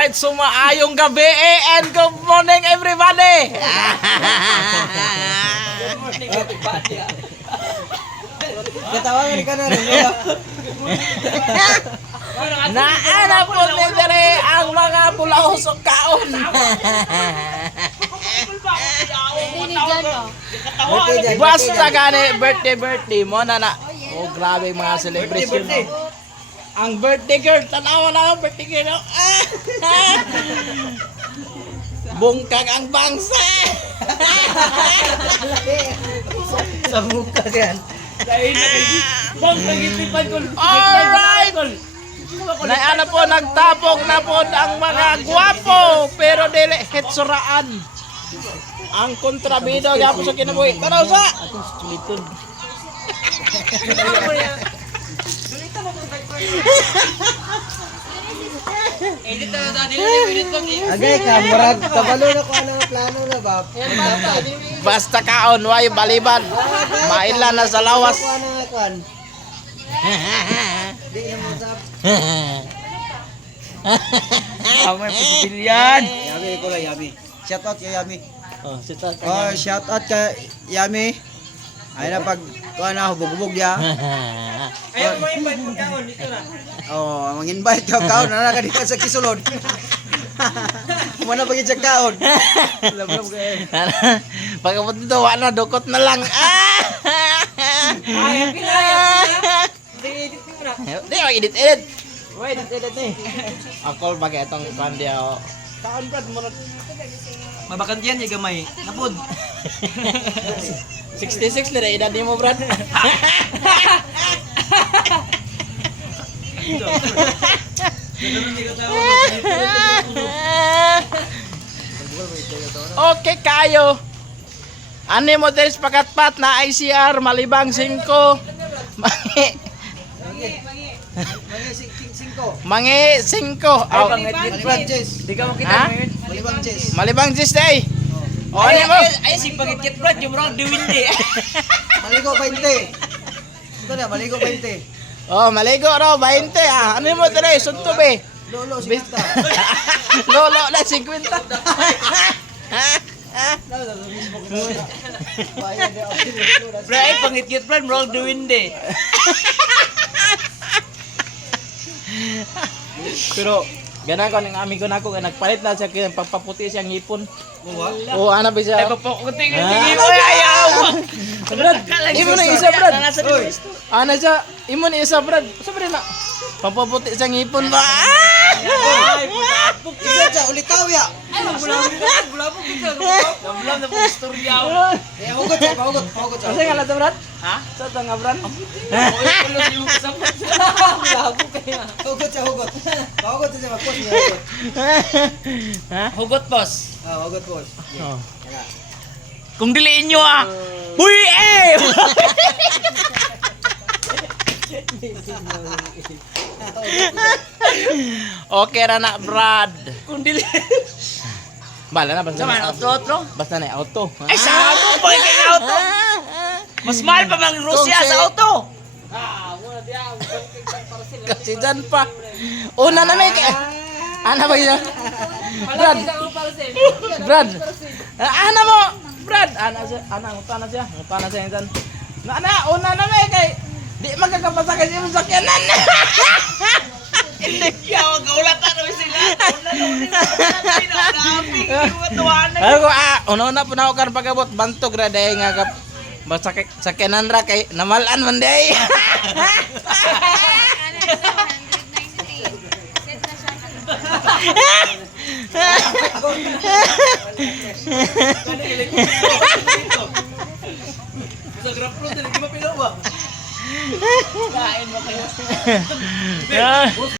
Alright, sumaayong gabi and good morning everybody! Katawangan ka na rin. Naana po ni Dere ang mga bulahosong kaon. Basta gani, birthday mo na na. Oh, grabe mga celebration. Ang birthday girl, tanawa na ang birthday girl. Bungkag ang bangsa. Sa mukha yan. Alright! Ano po, nagtapok na po ang mga gwapo, pero dili hitsuraan. Ang kontrabido, yapo sa kinabuhi. Tanaw sa! Agay ka, murag kabalo na ko anong plano na ba? Basta kaon, way baliban. Maila na sa lawas. Ko anong kwan. Di na mo sab. Amay pagpilian. Yami ko lang Yami. Shout out kay Yami. Oh, sita. Oh, shout out kay Yami. Ay na pag kuan na hubog-hubog ya. Ayaw mo invite mo kaon dito na. Oh, mang-invite ka kaon na ka dito sa Kisulod. Mana pagi sa kaon. Labram kay. Pagkapot dito, wala, dukot na lang. Ay, pinaya. Di-edit mo na. Hindi, mag-edit-edit. Wait, edit eh. Ako bagay itong pandi ako. Kaon brad mo na. Mabakan diyan ya gamay. Napod. 66 na edad mo brad. Okay kayo. Ani mo din pakatpat na ICR malibang 5. Mangi 5. Malibang Jess. Di ka makita ngayon. Malibang Jess. Malibang Jess day. O ano mo? Ay, si pangit brad, yung round the windy. Maligo 20. Ito na, maligo 20. Oh, maligo raw 20 ah. Ano mo dire? Sunto be. Lolo, 50. Lolo na 50. Bro, ay pangit brad, round the windy. Pero ganang ko ng amigo nako nga nagpalit na siya kaya pagpaputi siyang ngipon. Uwa? Oh, ano ba Ay, siya? papakuting Ah. yung mo, ayaw. Brad, imo na isa brad. Oy, Ano siya? Imo na isa brad. Sa brad na. Papaputi siyang ngipon ba? Ay, bulabog. isa siya, ulitaw ya. Ay, bulabog kita. Damlam na po istorya. Eh, hugot siya, pahugot siya. Asa nga lang brad? Ha? Sa tanga brad? Oy, kulot yung kasama. Bulabog kaya. Hugot siya, hugot. Pahugot siya, magpos niya, hugot. Ha? Hugot, boss. Ah, hugot boss. Oh. Kung diliin nyo Huy, eh! Okay ra na brad. Kung diliin. Bala na basta. Saman, otro. Basta na auto. Ay, sa auto, pangit kay auto. Mas mahal pa mang Russia Kung sa si- auto. Kasi dyan pa. Una na may kaya. Ano ba yun? Brad. Brad. Ano mo? Brad. Ano siya? Ano? Ngutana siya? Ngutana siya yung dyan. Una na may kay. Di magkakapasa kasi yung sakyanan. Hindi. Yaw, gaulatan namin sila. Ako una po na ako kan pagabot. Bantog ra dahil nga kap. Basta sakyanan ra kay namalaan man dahil. Sa grab pro, hindi mo pinawa. Kain mo kayo. Ah.